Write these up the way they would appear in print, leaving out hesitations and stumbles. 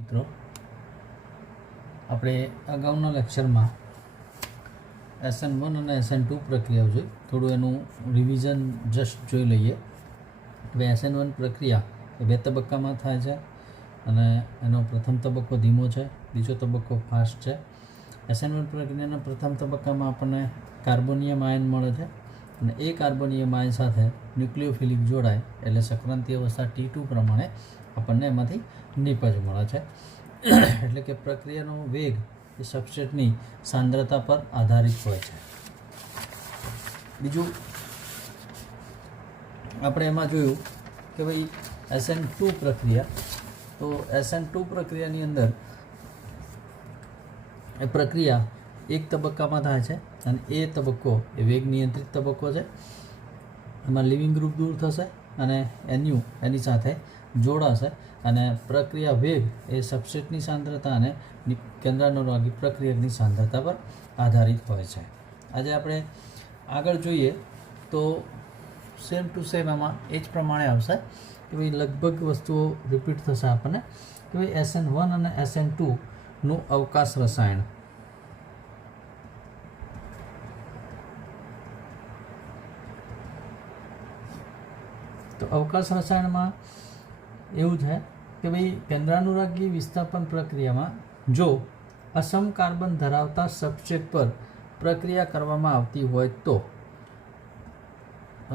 મિત્રો, આપણે અગાઉના લેક્ચરમાં SN1 અને SN2 પ્રક્રિયાઓ જોઈ. થોડું એનું રિવિઝન જસ્ટ જોઈ લઈએ. હવે SN1 પ્રક્રિયા એ 2 તબક્કામાં થાય છે અને એનો પ્રથમ તબક્કો ધીમો છે, બીજો તબક્કો ફાસ્ટ છે. SN1 પ્રક્રિયાના પ્રથમ તબક્કામાં આપણને કાર્બોનિયમ આયન મળે છે અને એ કાર્બોનિયમ આયન સાથે ન્યુક્લિયોફિલિક જોડાય એટલે સંક્રાંતિ અવસ્થા T2 પ્રમાણે આપણને એમાંથી નિપજ મળે છે. એટલે કે પ્રક્રિયાનો વેગ એ સબસ્ટ્રેટની સાંદ્રતા પર આધારિત હોય છે. બીજું આપણે એમાં જોયું કે ભાઈ SN2 પ્રક્રિયા, તો SN2 પ્રક્રિયાની અંદર એ પ્રક્રિયા એક તબક્કામાં થાય છે અને એ તબક્કો એ વેગ નિયંત્રિત તબક્કો છે. એમાં લિવિંગ ગ્રુપ દૂર થશે અને NU એની સાથે જોડાશે અને પ્રક્રિયા વેગ એ સબસ્ટ્રેટની સાંદ્રતા અને કેન્દ્રાનુરાગી પ્રક્રિયકની સાંદ્રતા પર આધારિત હોય છે. આજે આપણે આગળ જોઈએ તો સેમ ટુ સેમ એમાં એ જ પ્રમાણે આવશે કે ભાઈ લગભગ વસ્તુઓ રિપીટ થશે આપણને કે ભાઈ SN1 અને SN2 નું અવકાશ રસાયણ. તો અવકાશ રસાયણમાં એવું છે કે ભાઈ કેન્દ્રાનુરાગી વિસ્થાપન પ્રક્રિયામાં જો અસમ કાર્બન ધરાવતા સબસ્ટ્રેટ પર પ્રક્રિયા કરવામાં આવતી હોય તો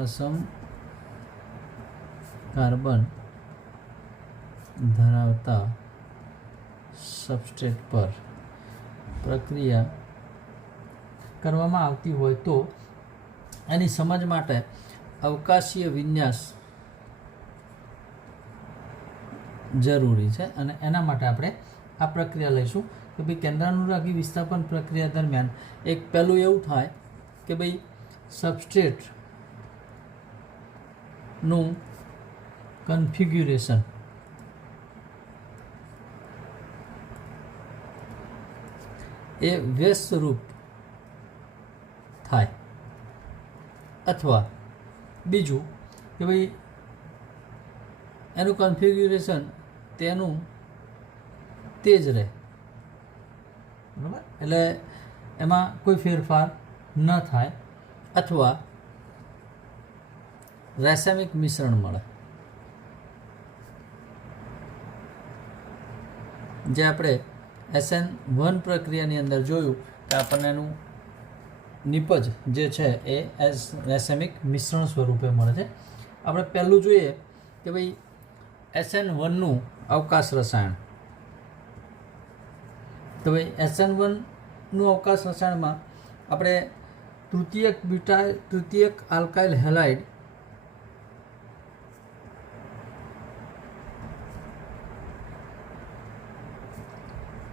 અસમ કાર્બન ધરાવતા સબસ્ટ્રેટ પર પ્રક્રિયા કરવામાં આવતી હોય તો એની સમજ માટે અવકાશીય વિન્યાસ જરૂરી છે અને એના માટે આપણે આ પ્રક્રિયા લઈશું કે ભાઈ કેન્દ્રાનુરાગી વિસ્થાપન પ્રક્રિયા દરમિયાન એક પહેલું એવું થાય કે ભાઈ સબસ્ટ્રેટનું કન્ફિગ્યુરેશન એ વ્યસ્તરૂપ થાય અથવા બીજું કે ભાઈ એનું કન્ફિગ્યુરેશન તેનું તે જ રહે, બરાબર, એટલે એમાં કોઈ ફેરફાર ન થાય અથવા રાસાયણિક મિશ્રણ મળે. જે આપણે SN1 પ્રક્રિયાની અંદર જોયું કે આપણને એનું નિપજ જે છે એ રાસાયણિક મિશ્રણ સ્વરૂપે મળે છે. આપણે પહેલું જોઈએ કે ભાઈ SN1નું અવકાશ રસાયણ. તો ભાઈ SN1નું અવકાશ રસાયણમાં આપણે તૃતીયક આલ્કાઇલ હેલાઇડ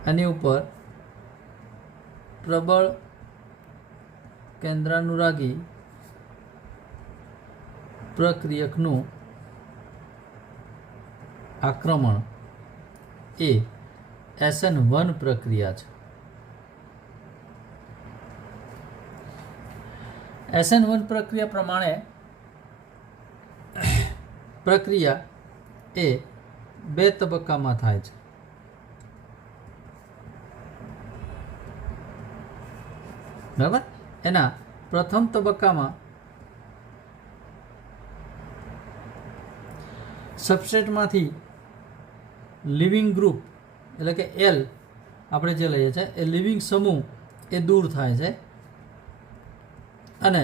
એની ઉપર પ્રબળ કેન્દ્રાનુરાગી પ્રક્રિયકનું આક્રમણ એ SN1 પ્રક્રિયા છે. SN1 પ્રક્રિયા પ્રમાણે પ્રક્રિયા એ 2 તબક્કામાં થાય છે. બરાબર, એના પ્રથમ તબક્કામાં સબસ્ટ્રેટમાંથી લિવિંગ ગ્રુપ એટલે કે L આપણે જે લઈએ છીએ એ લિવિંગ સમૂહ એ દૂર થાય છે અને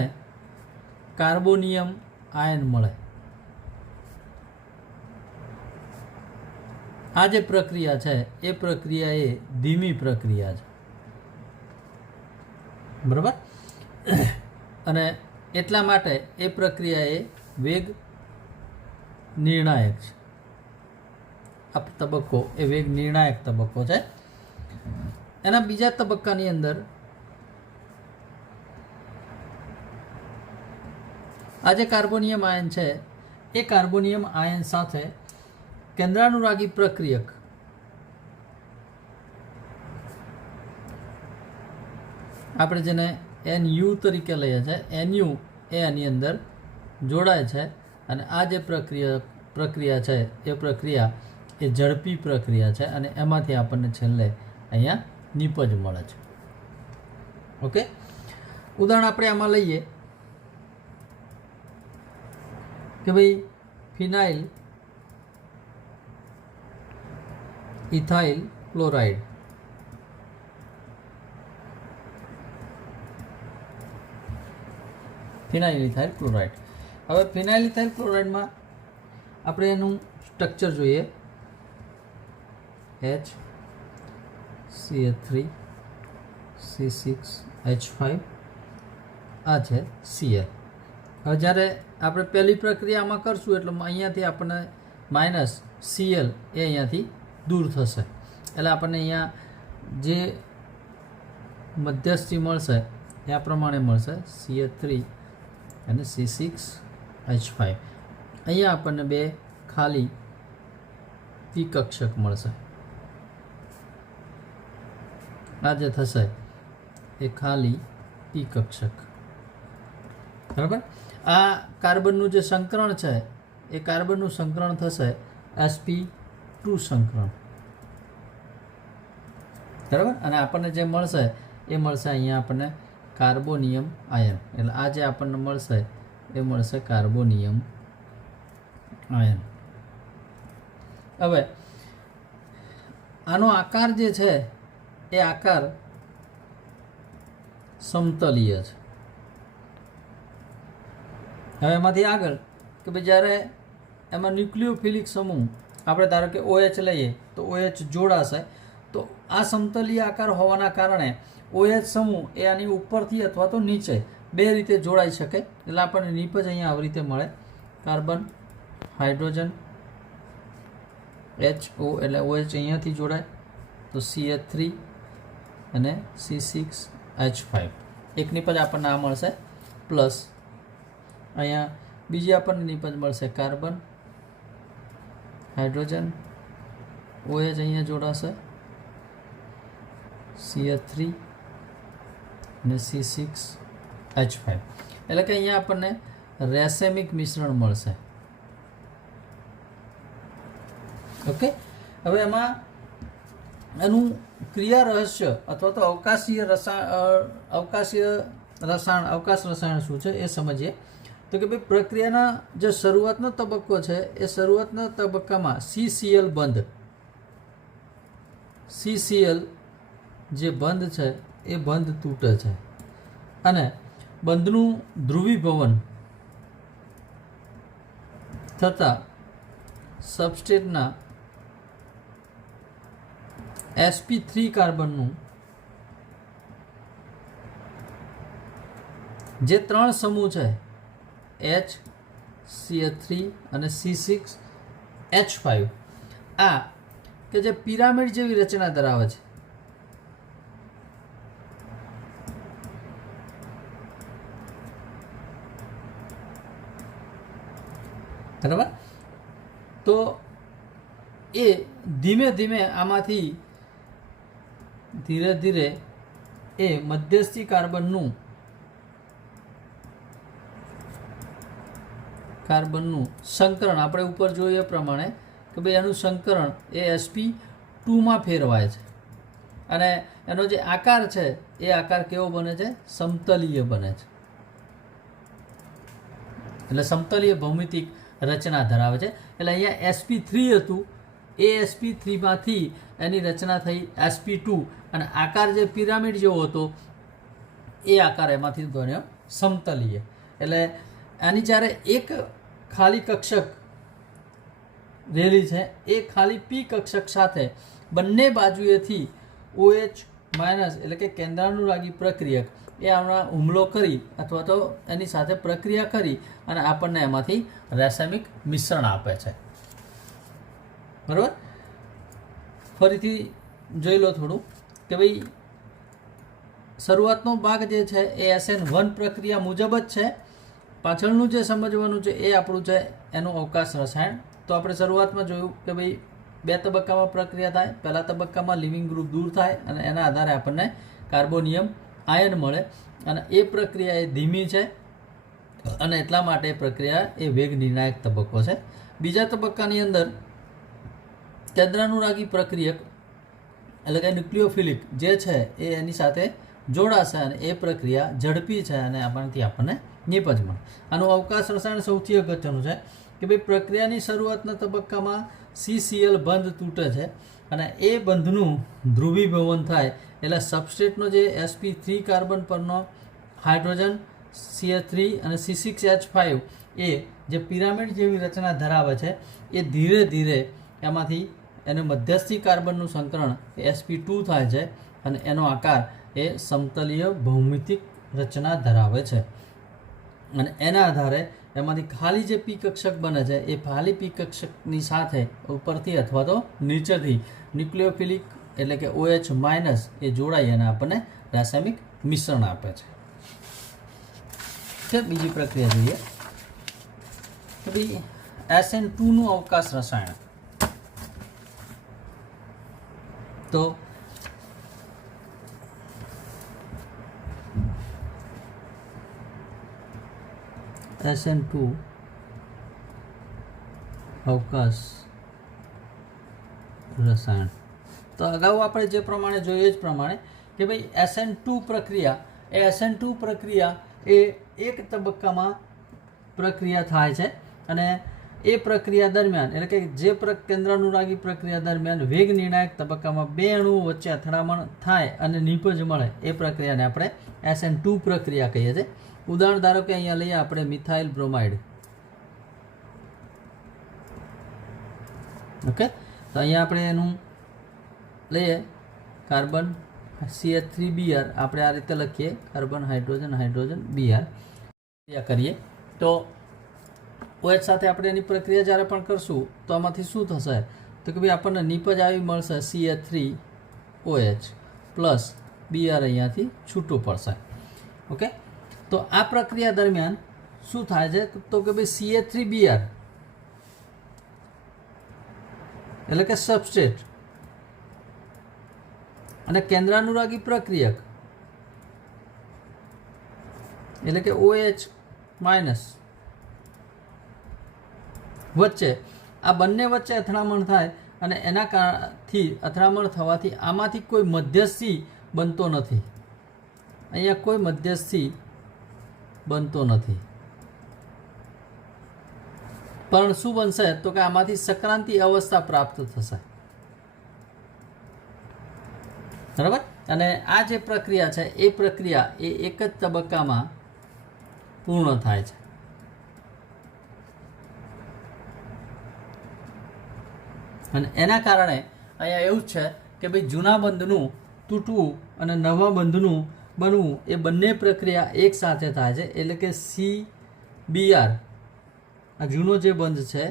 કાર્બોનિયમ આયન મળે. આ જે પ્રક્રિયા છે એ પ્રક્રિયા એ ધીમી પ્રક્રિયા છે, બરાબર, અને એટલા માટે એ પ્રક્રિયા એ વેગ નિર્ણાયક છે. આ તબક્કો એ વેગ નિર્ણાયક તબક્કો છે. એના બીજા તબક્કાની અંદર આ જે કાર્બોનિયમ આયન છે એ કાર્બોનિયમ આયન સાથે કેન્દ્રાનુરાગી પ્રક્રિયક આપણે જેને NU તરીકે લઈએ છીએ, NU એ આની અંદર જોડાય છે અને આ જે પ્રક્રિયા છે એ પ્રક્રિયા એ ઝડપી પ્રક્રિયા છે અને એમાંથી આપણને છેલ્લે અહીંયા નિપજ મળે છે. ઓકે, ઉદાહરણ આપણે આમાં લઈએ કે ભાઈ ફિનાઇલ ઇથાઇલ ક્લોરાઇડ ફિનાઇલ ઇથાઇલ ક્લોરાઇડ. હવે ફિનાઇલ ઇથાઇલ ક્લોરાઇડમાં આપણે એનું સ્ટ્રક્ચર જોઈએ. HCl3 C6H5 આ છે Cl. હવે જ્યારે આપણે પહેલી પ્રક્રિયામાં કરશું એટલે અહીંયાથી આપણને માઇનસ Cl એ અહીંયાથી દૂર થશે એટલે આપણને અહીંયા જે મધ્યસ્થી મળશે એ આ પ્રમાણે મળશે Cl3 અને C6H5. અહીંયા આપણને બે ખાલી પી કક્ષક મળશે. આ જે થશે એ ખાલી પી કક્ષક. બરાબર. આ કાર્બનનું જે સંકરણ છે એ કાર્બનનું સંકરણ થશે sp2 સંકરણ. બરાબર. અને આપણને જે મળશે એ મળશે અહીંયા આપણને કાર્બોનિયમ આયન. એટલે આ જે આપણને મળશે એ મળશે કાર્બોનિયમ આયન. હવે આનો આકાર જે છે એ આકાર સમતલીય છે. હવે એમાંથી આગળ કે ભાઈ જ્યારે એમાં ન્યુક્લિયોફિલિક સમૂહ આપણે ધારો કે OH લઈએ તો OH જોડાશે તો આ સમતલીય આકાર હોવાના કારણે OH સમૂહ એ આની ઉપરથી અથવા તો નીચે બે રીતે જોડાઈ શકે. એટલે આપણને નિપજ અહીંયા આવી રીતે મળે. કાર્બન હાઇડ્રોજન HO એટલે OH અહીંયાથી જોડાય તો CH3 અને C6H5 એક નિપજ આપણને આ મળશે. પ્લસ અહીંયા બીજી આપણને નિપજ મળશે કાર્બન હાઇડ્રોજન OH અહીંયા જોડાશે CH3 અને C6H5 એટલે કે અહીંયા આપણને રેસેમિક મિશ્રણ મળશે. ઓકે. હવે એમાં એનું ક્રિયા રહસ્ય અથવા તો અવકાશ રસાયણ શું છે એ સમજીએ. તો કે ભાઈ પ્રક્રિયાના જે શરૂઆતનો તબક્કો છે એ શરૂઆતના તબક્કામાં CCl બંધ CCl જે બંધ છે એ બંધ તૂટે છે અને બંધનું ધ્રુવીભવન થતાં સબસ્ટ્રેટના sp3 કાર્બનનું જે ત્રણ સમૂહ છે H CH3 અને C6H5 આ કે જે પિરામિડ જેવી રચના ધરાવે છે. બરાબર. તો એ ધીમે ધીમે આમાંથી ધીરે ધીરે એ મધ્યસ્થી કાર્બનનું સંકરણ આપણે ઉપર જોઈએ પ્રમાણે કે ભાઈ એનું સંકરણ એ sp2માં ફેરવાય છે અને એનો જે આકાર છે એ આકાર કેવો બને છે? સમતલીય બને છે. એટલે સમતલીય ભૌમિતિક રચના ધરાવે છે. એટલે અહીંયા sp3 હતું એ sp3માંથી એની રચના થઈ sp2 અને આકાર જે પિરામિડ જેવો હતો એ આકાર એમાંથી બન્યો સમતલીય. એટલે આની જ્યારે એક ખાલી કક્ષક રેલી છે એ ખાલી પી કક્ષક સાથે બંને બાજુએથી OH માઇનસ એટલે કે કેન્દ્રાનુરાગી પ્રક્રિયક એ આમાં હુમલો કરી અથવા તો એની સાથે પ્રક્રિયા કરી અને આપણને એમાંથી રાસાયણિક મિશ્રણ આપે છે. બરાબર. ફરીથી જોઈ લો થોડું કે ભાઈ શરૂઆતનો ભાગ જે છે એ SN1 પ્રક્રિયા મુજબ જ છે. પાછળનું જે સમજવાનું છે એ આપણું છે એનું અવકાશ રસાયણ. તો આપણે શરૂઆતમાં જોયું કે ભાઈ બે તબક્કામાં પ્રક્રિયા થાય. પહેલા તબક્કામાં લિવિંગ ગ્રુપ દૂર થાય અને એના આધારે આપણને કાર્બોનિયમ આયન મળે અને એ પ્રક્રિયા એ ધીમી છે અને એટલા માટે પ્રક્રિયા એ વેગ નિર્ણાયક તબક્કો છે. બીજા તબક્કાની અંદર કેન્દ્રાનુરાગી પ્રક્રિયક એટલે કે ન્યુક્લિયોફિલિક જે છે એ એની સાથે જોડાશે અને એ પ્રક્રિયા ઝડપી છે અને આપણને નિપજ મળે. આનું અવકાશ રસાયણ સૌથી અગત્યનું છે કે ભાઈ પ્રક્રિયાની શરૂઆતના તબક્કામાં CCl બંધ તૂટે છે અને એ બંધનું ધ્રુવીભવન થાય એટલે સબસ્ટ્રેટનો જે sp3 કાર્બન પરનો હાઇડ્રોજન CH3 અને C6H5 એ જે પિરામિડ જેવી રચના ધરાવે છે એ ધીરે ધીરે એમાંથી એનું મધ્યસ્થી કાર્બનનું સંકરણ sp2 થાય છે અને એનો આકાર એ સમતલીય ભૌમિતિક રચના ધરાવે છે અને એના આધારે એમાંથી ખાલી જે પી કક્ષક બને છે એ ખાલી પી કક્ષકની સાથે ઉપરથી અથવા તો નીચેથી ન્યુક્લિયોફિલિક એટલે કે OH- એ જોડાઈ અને આપણને રાસાયણિક મિશ્રણ આપે છે. બીજી પ્રક્રિયા જોઈએ તો ભાઈ SN2 નું અવકાશ રસાયણ. તો SN2 અવકાશ રસાયણ. તો અગાઉ આપણે જે પ્રમાણે જોઈએ જ પ્રમાણે કે ભાઈ SN2 પ્રક્રિયા એ એક તબક્કામાં પ્રક્રિયા થાય છે અને એ પ્રક્રિયા દરમિયાન એટલે કે જે કેન્દ્રાનુરાગી પ્રક્રિયા દરમિયાન વેગ નિર્ણાયક તબક્કામાં બે અણુઓ વચ્ચે અથડામણ થાય અને નિપજ મળે એ પ્રક્રિયાને આપણે SN2 પ્રક્રિયા કહીએ છીએ. ઉદાહરણ ધારો કે અહીંયા લઈએ આપણે મિથાઇલ બ્રોમાઇડ. ઓકે, તો અહીંયા આપણે એનું લઈએ કાર્બન CH3Br. આપણે આ રીતે લખીએ કાર્બન હાઇડ્રોજન Br કરીએ તો OH સાથે આપણે એની પ્રક્રિયા જ્યારે પણ કરશું તો આમાંથી શું થશે તો કે ભાઈ આપણને નિપજ આવી મળશે CH3OH પ્લસ Br અહીંયાથી છૂટું પડશે. ઓકે, તો આ પ્રક્રિયા દરમિયાન શું થાય છે તો કે ભાઈ CH3Br એટલે કે સબસ્ટ્રેટ અને કેન્દ્રાનુરાગી પ્રક્રિયક એટલે કે OH- વચ્ચે આ બંને વચ્ચે અથડામણ થાય અને એના કારણથી અથડામણ થવાથી આમાંથી કોઈ મધ્યસ્થી બનતો નથી. અહીંયા કોઈ મધ્યસ્થી બનતો નથી પણ શું બનશે તો કે આમાંથી સક્રાંતિ અવસ્થા પ્રાપ્ત થશે. બરાબર, અને આ જે પ્રક્રિયા છે એ પ્રક્રિયા એ એક જ તબક્કામાં પૂર્ણ થાય છે. અને એના કારણે અહીંયા એવું છે કે ભાઈ જૂના બંધનું તૂટવું અને નવા બંધનું બનવું એ બંને પ્રક્રિયા એક સાથે થાય છે. એટલે કે CBr આ જૂનો જે બંધ છે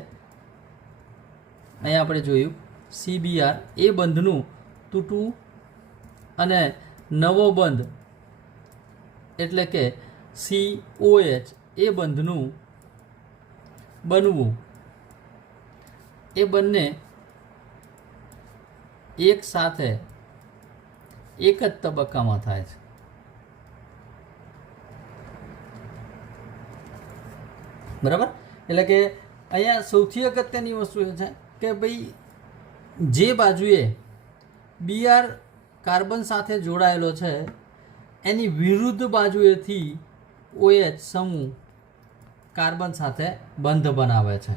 અહીંયા આપણે જોયું CBr એ બંધનું તૂટવું અને નવો બંધ એટલે કે COH એ બંધનું બનવું એ બંને એક સાથે એક જ તબક્કામાં થાય છે. બરાબર, એટલે કે અહીંયા સૌથી અગત્યની વસ્તુ એ છે કે ભાઈ જે બાજુએ Br કાર્બન સાથે જોડાયેલો છે એની વિરુદ્ધ બાજુએથી OH સમૂહ કાર્બન સાથે બંધ બનાવે છે.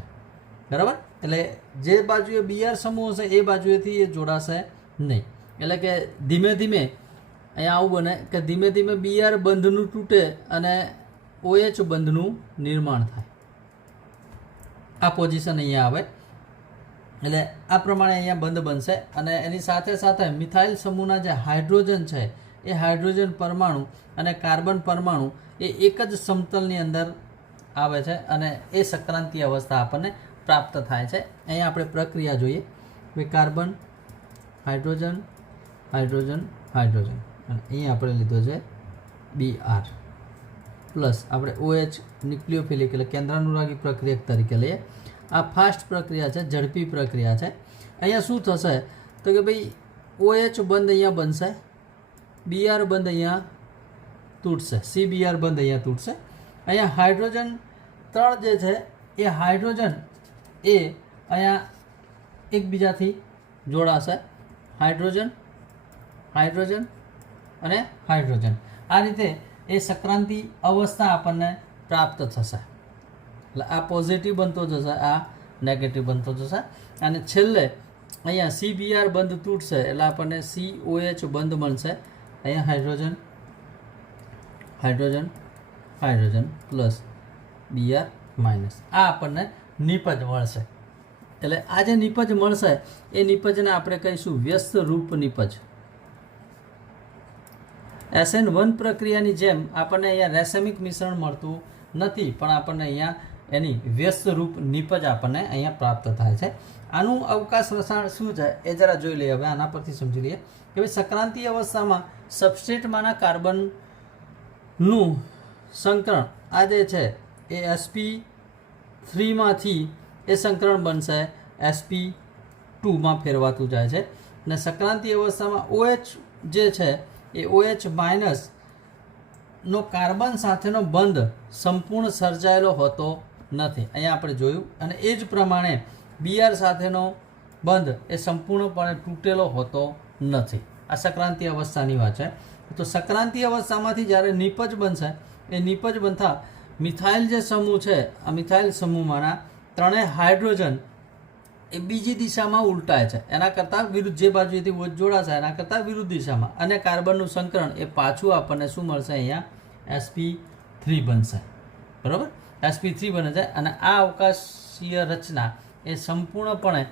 બરાબર, એટલે જે બાજુએ Br સમૂહ હશે એ બાજુએથી એ જોડાશે નહીં. એટલે કે ધીમે ધીમે અહીંયા આવું બને કે ધીમે ધીમે Br બંધનું તૂટે અને OH બંધનું નિર્માણ થાય. આ પોઝિશન અહીંયા આવે એટલે આ પ્રમાણે અહીંયા બંધ બનશે અને એની સાથે સાથે મિથાઇલ સમૂહના જે હાઇડ્રોજન છે એ હાઇડ્રોજન પરમાણુ અને કાર્બન પરમાણુ એ એક જ સમતલની અંદર આવે છે અને એ સક્રાંતિ અવસ્થા આપણને પ્રાપ્ત થાય છે. અહીંયા આપણે પ્રક્રિયા જોઈએ કે કાર્બન હાઇડ્રોજન હાઇડ્રોજન હાઇડ્રોજન અને અહીંયા આપણે લીધો છે Br પ્લસ આપણે OH ન્યુક્લિયોફિલિક એટલે કેન્દ્રાનુરાગી પ્રક્રિયક તરીકે લઈએ. આ ફાસ્ટ પ્રક્રિયા છે, ઝડપી પ્રક્રિયા છે. અહીંયા શું થશે તો કે ભાઈ OH બંધ અહીંયા બનશે, Br બંધ અહીંયા તૂટશે, CBr બંધ અહીંયા તૂટશે. અહીંયા હાઇડ્રોજન 3 જે છે એ હાઇડ્રોજન એ અહીંયા એકબીજાથી જોડાશે હાઇડ્રોજન હાઇડ્રોજન અને હાઇડ્રોજન. આ રીતે એ સક્રાંતિ અવસ્થા આપણને પ્રાપ્ત થશે. એટલે આ પોઝિટિવ બનતો જશે, આ નેગેટિવ બનતો જશે. અને છેલ્લે અહીંયા CBr બંધ તૂટશે એટલે આપણને COH બંધ મળશે. અહીંયા hydrogen hydrogen hydrogen plus Br minus, આ આપણને નિપજ મળશે. એટલે આ જે નિપજ મળશે એ નિપજને આપણે કહીશું વ્યસ્ત રૂપ નિપજ. SN1 પ્રક્રિયાની જેમ આપણને અહીંયા રેસેમિક મિશ્રણ મળતું નથી, પણ આપણને અહીંયા એની વ્યસ્ત રૂપ નિપજ આપણને અહીંયા પ્રાપ્ત થાય છે. આનું અવકાશ રસાયણ શું છે એ જરા જોઈ લઈએ. હવે આના પરથી સમજી લઈએ કે ભાઈ સક્રાંતિ અવસ્થામાં સબસ્ટ્રેટમાંના કાર્બનનું સંકરણ આ જે છે એ sp3માંથી એ સંકરણ બનશે sp2માં ફેરવાતું જાય છે. અને સક્રાંતિ અવસ્થામાં OH જે છે એ OH માઇનસનો કાર્બન સાથેનો બંધ સંપૂર્ણ સર્જાયેલો હોતો નથી. અહીંયા આપણે જોયું. અને એ જ પ્રમાણે Br સાથેનો બંધ એ સંપૂર્ણપણે તૂટેલો હોતો નથી. આ સક્રાંતિ અવસ્થાની વાત છે. તો સક્રાંતિ અવસ્થામાંથી જ્યારે નિપજ બનશે એ નિપજ બનતા મિથાઇલ જે સમૂહ છે આ મિથાઇલ સમૂહમાંના ત્રણેય હાઇડ્રોજન એ બીજી દિશામાં ઉલટાય છે. એના કરતાં વિરુદ્ધ, જે બાજુએથી OH જોડાશે એના કરતાં વિરુદ્ધ દિશામાં. અને કાર્બનનું સંકરણ એ પાછું આપણને શું મળશે? અહીંયા sp3 બનશે. બરાબર, sp3 બને છે. અને આ અવકાશીય રચના એ સંપૂર્ણપણે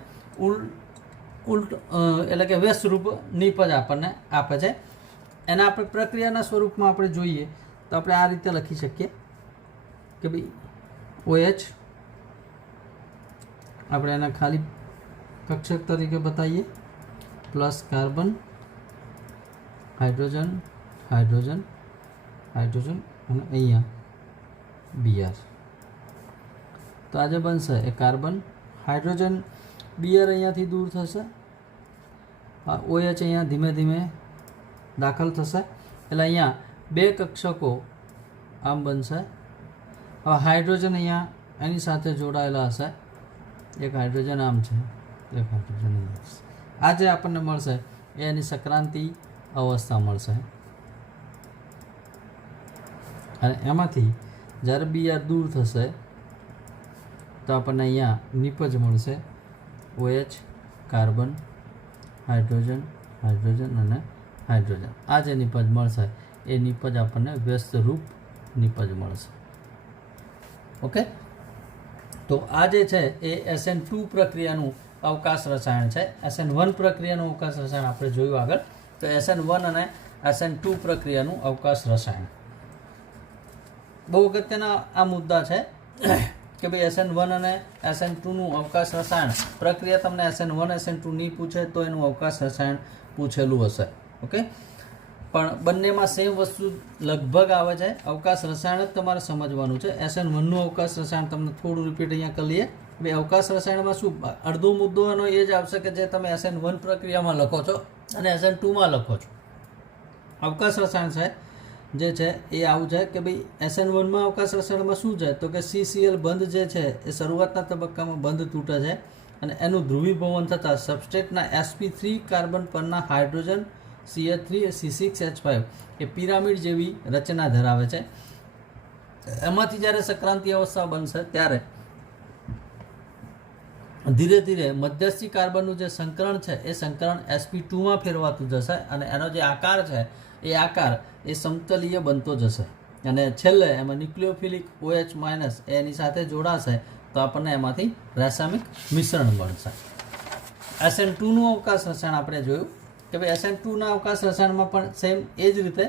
એટલે કે વ્યસ્તરૂપ નિપજ આપણને આપે છે. એના આપણે પ્રક્રિયાના સ્વરૂપમાં આપણે જોઈએ તો આપણે આ રીતે લખી શકીએ કે ભાઈ OH આપણે એના ખાલી કક્ષક તરીકે બતાવીએ plus carbon hydrogen hydrogen hydrogen અને અહીંયા Br. તો આજે બનશે એ કાર્બન હાઇડ્રોજન Br અહીંયાથી દૂર થશે, OH અહીંયા ધીમે ધીમે દાખલ થશે. એટલે અહીંયા બે કક્ષકો આમ બનશે. હવે હાઇડ્રોજન અહીંયા એની સાથે જોડાયેલા હશે. એક હાઇડ્રોજન આમ છે, એક હાઇડ્રોજન અહીંયા છે. આ જે આપણને મળશે એ એની સક્રાંતિ અવસ્થા મળશે. અને એમાંથી જ્યારે Br દૂર થશે તો આપણને અહીંયા નિપજ મળશે OH કાર્બન હાઇડ્રોજન હાઇડ્રોજન અને હાઇડ્રોજન. આ જે નિપજ મળશે એ નિપજ આપણને વ્યસ્ત રૂપ નિપજ મળશે. ઓકે, તો આ જે છે એ SN2 પ્રક્રિયાનું અવકાશ રસાયણ છે. SN1 પ્રક્રિયાનું અવકાશ રસાયણ આપણે જોયું આગળ. તો SN1 અને SN2 પ્રક્રિયાનું અવકાશ રસાયણ બહુ અગત્યના આ મુદ્દા છે કે ભાઈ SN1 અને SN2નું અવકાશ રસાયણ પ્રક્રિયા તમને SN1 SN2 નહીં પૂછે તો એનું અવકાશ રસાયણ પૂછેલું હશે. ઓકે, પણ બંનેમાં સેમ વસ્તુ લગભગ આવે છે. અવકાશ રસાયણ જ તમારે સમજવાનું છે. SN1નું અવકાશ રસાયણ તમને થોડું રિપીટ અહીંયા કરી લઈએ. ભાઈ અવકાશ રસાયણમાં શું અડધો મુદ્દો એનો એ જ આવશે કે જે તમે SN1 પ્રક્રિયામાં લખો છો અને SN2માં લખો છો. અવકાશ રસાયણ છે જે છે એ આવું છે કે ભાઈ SN1માં અવકાશ રસાયણમાં શું છે તો કે CCl બંધ જે છે એ શરૂઆતના તબક્કામાં બંધ તૂટે છે અને એનું ધ્રુવીભવન થતાં સબસ્ટ્રેટના sp3 કાર્બન પરના હાઇડ્રોજન CH3 C6H5 એ પિરામિડ જેવી રચના ધરાવે છે. એમાંથી જ્યારે સક્રાંતિ અવસ્થા બનશે ત્યારે ધીરે ધીરે મધ્યસ્થી કાર્બનનું જે સંકરણ છે એ સંકરણ sp2માં ફેરવાતું જશે અને એનો જે આકાર છે એ આકાર એ સમતલીય બનતો જશે. અને છેલ્લે એમાં ન્યુક્લિયોફિલિક OH માઇનસ એની સાથે જોડાશે તો આપણને એમાંથી રાસાયણિક મિશ્રણ બનશે. SN2નું અવકાશ રસાયણ આપણે જોયું કે ભાઈ SN2ના અવકાશ રસાયણમાં પણ સેમ એ જ રીતે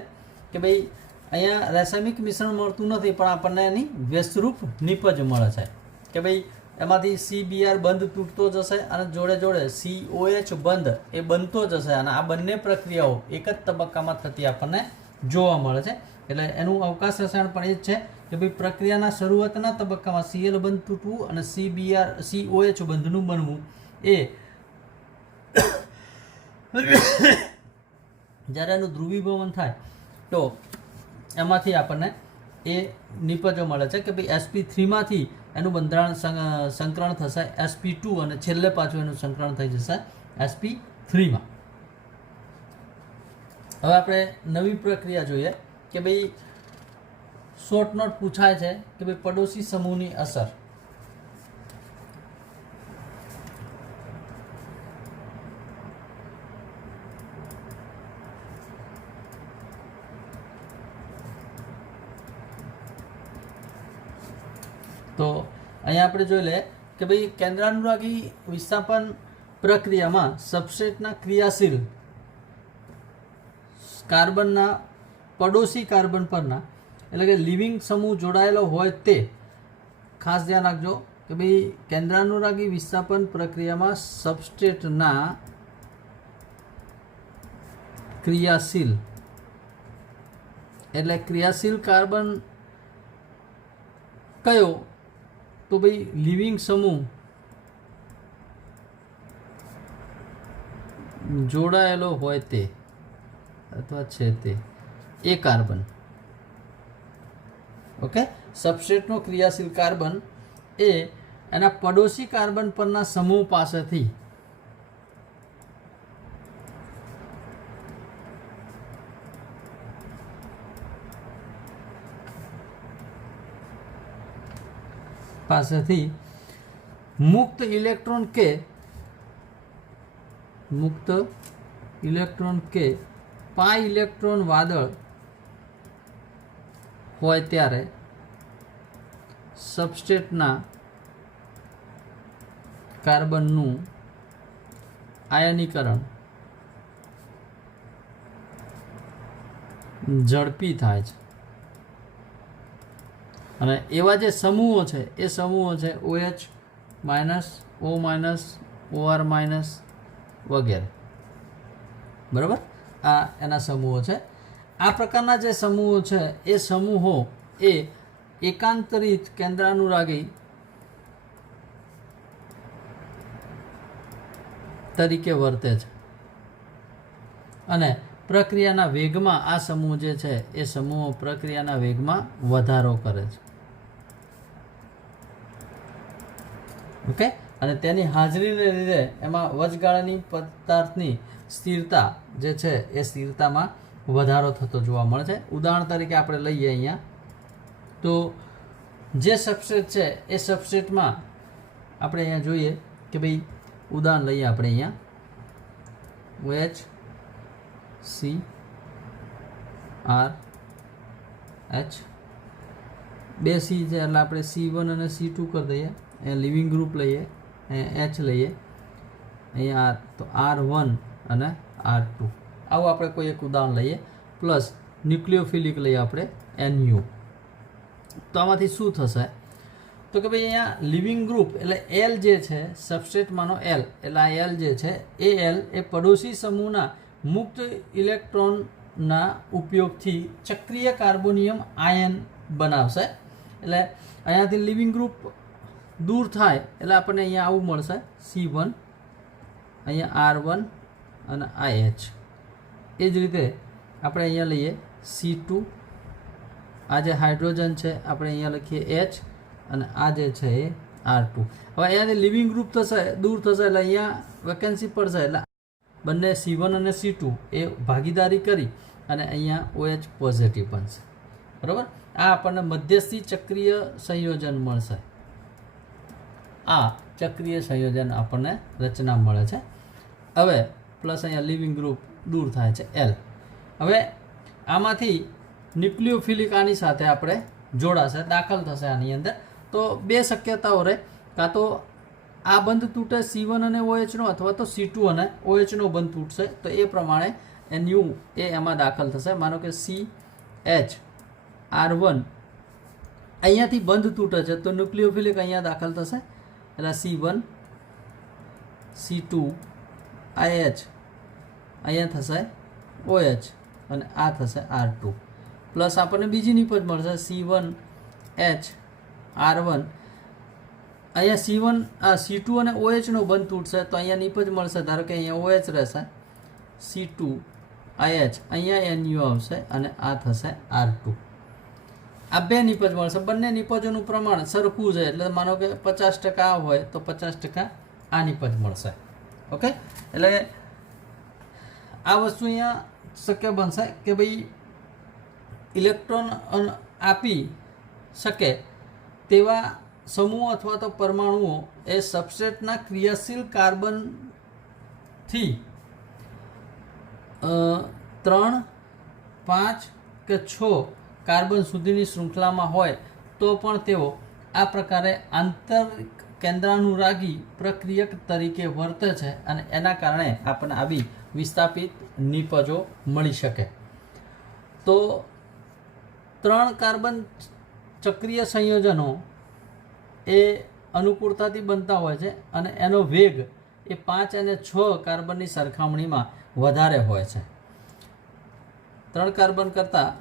કે ભાઈ અહીંયા રાસાયણિક મિશ્રણ મળતું નથી પણ આપણને એની વ્યસ્તરૂપ નિપજ મળે છે કે ભાઈ એમાંથી CBr બંધ તૂટતો જશે અને જોડે જોડે COH બંધ એ બનતો જશે અને આ બંને પ્રક્રિયાઓ એક જ તબક્કામાં થતી આપણને જોવા મળે છે. એટલે એનું અવકાશ રસાયણ પણ એ જ છે કે ભાઈ પ્રક્રિયાના શરૂઆતના તબક્કામાં Cl બંધ તૂટવું અને COH બંધનું બનવું એ જ્યારે એનું ધ્રુવીભવન થાય તો એમાંથી આપણને એ નિપજો મળે છે કે ભાઈ sp3માંથી એનું બંધારણ સંકરણ થશે sp2 અને છેલ્લે પાછું એનું સંકરણ થઈ જશે sp3 માં। હવે આપણે નવી પ્રક્રિયા જોઈએ કે ભાઈ શોર્ટ નોટ પૂછાય છે કે ભાઈ પડોશી સમૂહની અસર। તો અહીંયા આપણે જોઈ લે કે ભાઈ કેન્દ્રાનુરાગી વિસ્થાપન પ્રક્રિયામાં સબસ્ટ્રેટના ક્રિયાશીલ કાર્બનના પડોશી કાર્બન પરના એટલે કે લિવિંગ સમૂહ જોડાયેલો હોય તે ખાસ ધ્યાન રાખજો કે ભાઈ કેન્દ્રાનુરાગી વિસ્થાપન પ્રક્રિયામાં સબસ્ટ્રેટના ક્રિયાશીલ એટલે ક્રિયાશીલ કાર્બન કયો તો ભાઈ લિવિંગ સમૂહ જોડાયેલો હોય તે અથવા છે તે એ કાર્બન। ઓકે, સબસ્ટ્રેટનો ક્રિયાશીલ કાર્બન એ એના પડોશી કાર્બન પરના સમૂહ પાસેથી મુક્ત ઇલેક્ટ્રોન કે પાઈ ઇલેક્ટ્રોન વાદળ હોય ત્યારે સબસ્ટ્રેટના કાર્બનનું આયનીકરણ ઝડપી થાય છે અને એવા જે સમૂહો છે એ સમૂહો છે OH minus O minus OR minus વગેરે। બરાબર, આ એના સમૂહો છે। આ પ્રકારના જે સમૂહો છે એ સમૂહો એ એકાંતરિત કેન્દ્રાનુરાગી તરીકે વર્તે છે અને પ્રક્રિયાના વેગમાં આ સમૂહ જે છે એ સમૂહો પ્રક્રિયાના વેગમાં વધારો કરે છે। ઓકે, અને તેની હાજરીને લીધે એમાં વચગાળાની પદાર્થની સ્થિરતા જે છે એ સ્થિરતામાં વધારો થતો જોવા મળે છે। ઉદાહરણ તરીકે આપણે લઈએ અહીંયા તો જે સબસ્ટ્રેટ છે એ સબસ્ટ્રેટમાં આપણે અહીંયા જોઈએ કે ભાઈ ઉદાહરણ લઈએ આપણે અહીંયા OH CrH બે C છે એટલે આપણે C1 અને C2 કરી દઈએ। અહીંયા લિવિંગ ગ્રુપ લઈએ, અહીંયા H લઈએ, અહીંયા તો R1 અને R2 આવું આપણે કોઈ એક ઉદાહરણ લઈએ પ્લસ ન્યુક્લિયોફિલિક લઈએ આપણે NU। તો આમાંથી શું થશે તો કે ભાઈ અહીંયા લિવિંગ ગ્રુપ એટલે L જે છે સબસ્ટ્રેટમાંનો L એટલે આ L જે છે એ L એ પડોશી સમૂહના મુક્ત ઇલેક્ટ્રોનના ઉપયોગથી ચક્રીય કાર્બોનિયમ આયન બનાવશે। એટલે અહીંયાથી લિવિંગ ગ્રુપ દૂર થાય એટલે આપણને અહીંયા આવું મળશે C1, અહીંયા R1 અને IH। એ જ રીતે આપણે અહીંયા લઈએ C2, આ જે હાઇડ્રોજન છે આપણે અહીંયા લખીએ H અને આ જે છે એ R2। હવે અહીંયાથી લિવિંગ ગ્રુપ થશે દૂર થશે એટલે અહીંયા વેકેન્સી પડશે એટલે બંને C1 અને C2 એ ભાગીદારી કરી અને અહીંયા OH પોઝિટિવ બનશે। બરાબર, આ આપણને મધ્યસ્થી ચક્રીય સંયોજન મળશે। આ ચક્રીય સંયોજન આપણને રચના મળે છે। હવે પ્લસ અહીંયા લિવિંગ ગ્રુપ દૂર થાય છે L। હવે આમાંથી ન્યુક્લિયોફિલિક આની સાથે આપણે જોડાશે, દાખલ થશે આની અંદર। તો બે શક્યતાઓ રહે, કાં તો આ બંધ તૂટે C1 અને OH નો અથવા તો C2 અને OH નો બંધ તૂટશે તો એ પ્રમાણે NU એ એમાં દાખલ થશે। માનો કે CH R1 અહીંયાથી બંધ તૂટે છે તો ન્યુક્લિયોફિલિક અહીંયા દાખલ થશે એટલે C1 C2 IH અહીંયા થશે OH અને આ થશે R2 પ્લસ આપણને બીજી નિપજ મળશે C1 H R1 અહીંયા C1 C2 અને OH નો બંધ તૂટશે તો અહીંયા નિપજ મળશે, ધારો કે અહીંયા OH રહેશે C2 IH અહીંયા NU આવશે અને આ થશે R2। આ બે નિપજ મળશે, બંને નિપજોનું પ્રમાણ સરખું છે એટલે માનો કે 50% આ હોય તો 50% આ નિપજ મળશે। ઓકે, એટલે આ વસ્તુ અહીંયા શક્ય બનશે કે ભાઈ ઇલેક્ટ્રોન આપી શકે તેવા સમૂહ અથવા તો પરમાણુઓ એ સબસ્ટ્રેટના ક્રિયાશીલ કાર્બનથી 3, 5 કે 6 કાર્બન સુધીની શૃંખલામાં હોય તો પણ તેઓ આ પ્રકારે આંતરિક કેન્દ્રાનુરાગી પ્રક્રિયક તરીકે વર્તે છે અને એના કારણે આપણને આવી વિસ્થાપિત નિપજો મળી શકે. તો 3 કાર્બન ચક્રીય સંયોજનો એ અનુકૂળતાથી બનતા હોય છે અને એનો વેગ એ 5 અને 6 કાર્બનની સરખામણીમાં વધારે હોય છે. 3 કાર્બન કરતાં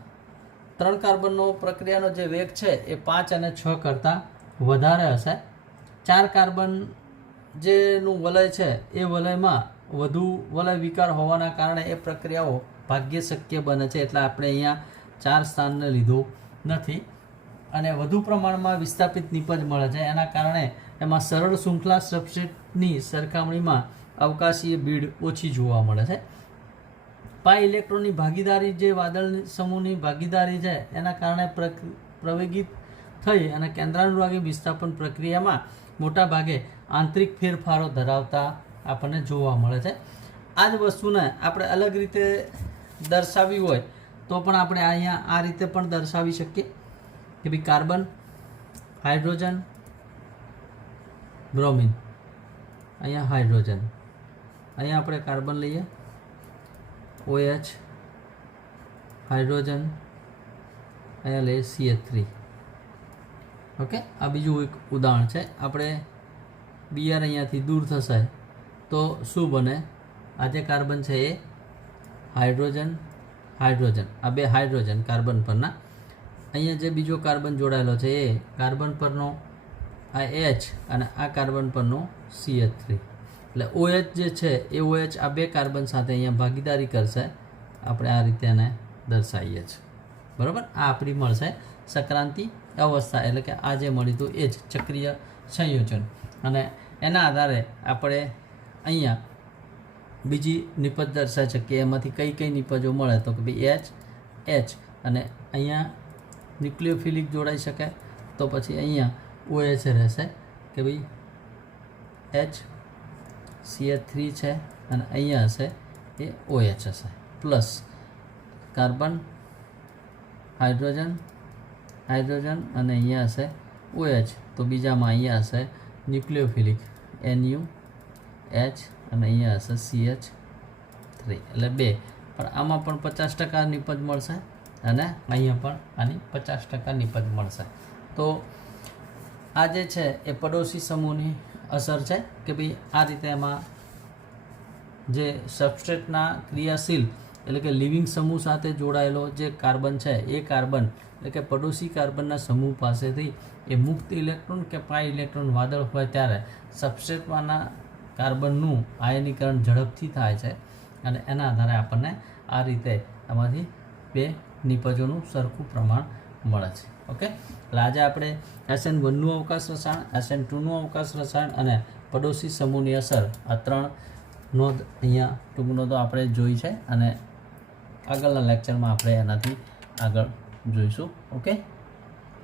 3 કાર્બનનો પ્રક્રિયાનો જે વેગ છે એ 5 અને 6 કરતાં વધારે હશે. 4 કાર્બન જેનું વલય છે એ વલયમાં વધુ વલય વિકાર હોવાના કારણે એ પ્રક્રિયાઓ ભાગ્યે શક્ય બને છે, એટલે આપણે અહીંયા 4 સ્થાનને લીધું નથી. અને વધુ પ્રમાણમાં વિસ્થાપિત નિપજ મળે છે, એના કારણે એમાં સરળ શૃંખલા સબસ્ટ્રેટની સરખામણીમાં અવકાશીય ભીડ ઓછી જોવા મળે છે. પાઈ ઇલેક્ટ્રોનની ભાગીદારી જે વાદળ સમૂહની ભાગીદારી છે એના કારણે પ્રવેગિત થઈ અને કેન્દ્રાનુરાગી વિસ્થાપન પ્રક્રિયામાં મોટા ભાગે આંતરિક ફેરફારો ધરાવતા આપણને જોવા મળે છે. આ જ વસ્તુને આપણે અલગ રીતે દર્શાવવી હોય તો પણ આપણે અહીંયા આ રીતે પણ દર્શાવી શકીએ કે ભાઈ કાર્બન, હાઇડ્રોજન, બ્રોમિન, અહીંયા હાઇડ્રોજન, અહીંયા આપણે કાર્બન લઈએ, OH, હાઇડ્રોજન, અહીંયા લઈએ CH3. ઓકે, આ બીજું એક ઉદાહરણ છે. આપણે Br અહીંયાથી દૂર થશે તો શું બને? આ જે કાર્બન છે એ હાઇડ્રોજન, હાઇડ્રોજન, આ બે હાઇડ્રોજન કાર્બન પરના. અહીંયા જે બીજો કાર્બન જોડાયેલો છે એ કાર્બન પરનો આ H અને આ કાર્બન પરનો CH3. એટલે OH જે છે એ OH આ બે કાર્બન સાથે અહીંયા ભાગીદારી કરશે. આપણે આ રીતે એને દર્શાવીએ છીએ, બરાબર. આ આપણી મળશે સંક્રાંતિ અવસ્થા, એટલે કે આ જે મળ્યું હતું એ જ ચક્રીય સંયોજન. અને એના આધારે આપણે અહીંયા બીજી નિપજ દર્શાવી શકીએ. એમાંથી કઈ કઈ નિપજો મળે તો કે ભાઈ H અને અહીંયા ન્યુક્લિયોફિલિક જોડાઈ શકે તો પછી અહીંયા OH રહેશે કે ભાઈ H, CH3 છે અને અહીંયા હશે એ OH હશે, પ્લસ કાર્બન, હાઇડ્રોજન, હાઇડ્રોજન અને અહીંયા હશે OH. તો બીજામાં અહીંયા હશે ન્યુક્લિયોફિલિક NuH અને અહીંયા હશે CH3, એટલે 2. પણ આમાં પણ 50% નિપજ મળશે અને અહીંયા પણ આની 50% નિપજ મળશે. તો આ જે છે એ પડોશી સમૂહની અસર છે કે ભાઈ આ રીતે એમાં જે સબસ્ટ્રેટના ક્રિયાશીલ એટલે કે લિવિંગ સમૂહ સાથે જોડાયેલો જે કાર્બન છે એ કાર્બન એટલે કે પડોશી કાર્બનના સમૂહ પાસેથી એ મુક્ત ઇલેક્ટ્રોન કે પાઈ ઇલેક્ટ્રોન વાદળ હોય ત્યારે સબસ્ટ્રેટમાંના કાર્બનનું આયનીકરણ ઝડપથી થાય છે અને એના આધારે આપણને આ રીતે આમાંથી 2 નિપજોનું સરખું પ્રમાણ મળે છે. ઓકે, એટલે આજે આપણે SN1નું અવકાશ રસાયણ, SN2નું અવકાશ રસાયણ અને પડોશી સમૂહની અસર આ 3 નોંધ અહીંયા ટૂંક નોંધો આપણે જોઈ છે અને આગળના લેક્ચરમાં આપણે એનાથી આગળ જોઈશું. ઓકે.